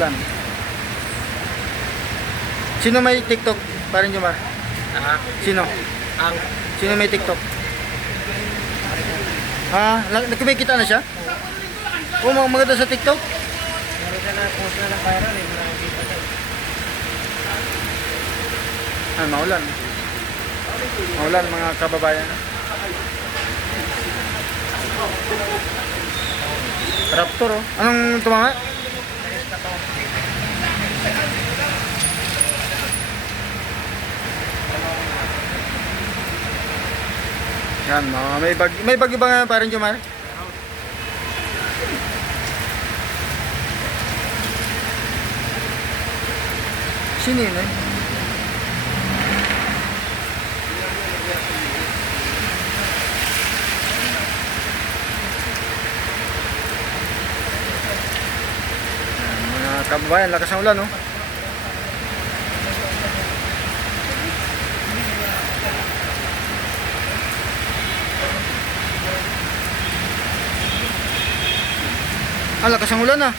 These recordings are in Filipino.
maulan. Sino may TikTok? Parin Jomar? Sino? Sino may TikTok? Nakikita na siya? Oo, maganda sa TikTok. Meron ka na post na ng viral eh. Nakikita na. Maulan. Maulan mga kababayan. Raptor oh. Anong tumama? Yan, may bagyo ba nga parang Jomar? Sino yun eh? Mga kababayan, lakas ng ulan no? Lakas ng ulan ah.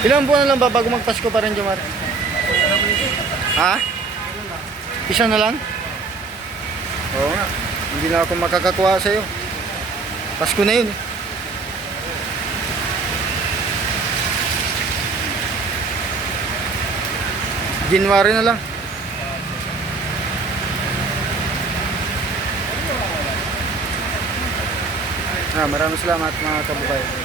Ilang buwan na lang ba bago magpasko pa rin, Jomar? Ha? Isa na lang? Oo nga. Hindi na ako makakakuha sa'yo. Pasko na yun. January na lang. Maraming salamat mga kababayan.